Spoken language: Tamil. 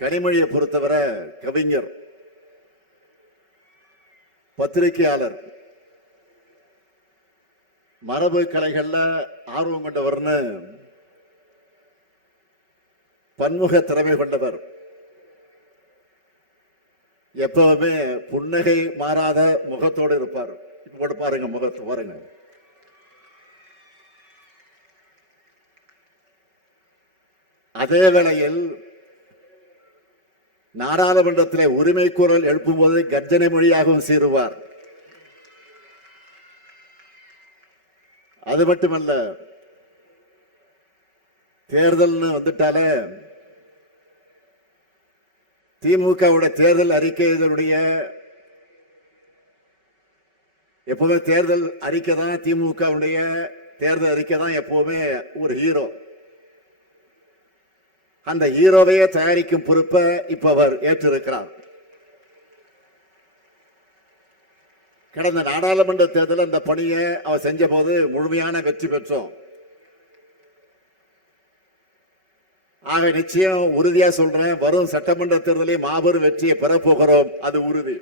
கனிமொழியை பொறுத்தவரை கவிஞர், பத்திரிகையாளர், மரபு கலைகள்ல ஆர்வம் கொண்டவர்னு பன்முக திறமை கொண்டவர். எப்பவுமே புன்னகை மாறாத முகத்தோடு இருப்பார். இப்ப பாருங்க, முகத்தை பாருங்க. அதே வேளையில் நாடாளுமன்றத்தில் உரிமை குரல் எழுப்பும் போது கர்ஜனை மொழியாகவும் சீருவார். அது மட்டுமல்ல, தேர்தல் வந்துட்டாலே திமுகவுடைய தேர்தல் அறிக்கைகளுடைய எப்பவுமே தேர்தல் அறிக்கை தான், திமுகவுடைய தேர்தல் அறிக்கை தான் எப்பவுமே ஒரு ஹீரோ. அந்த ஹீரோவையே தயாரிக்கும் பொறுப்பை இப்ப அவர் ஏற்றிருக்கிறார். கடந்த நாடாளுமன்ற தேர்தல் அந்த பணியை அவர் செஞ்ச போது முழுமையான வெற்றி பெற்றோம். ஆக நிச்சயம் உறுதியா சொல்றேன், வரும் சட்டமன்ற தேர்தலில் மாபெரும் வெற்றியை பெறப்போகிறோம், அது உறுதி.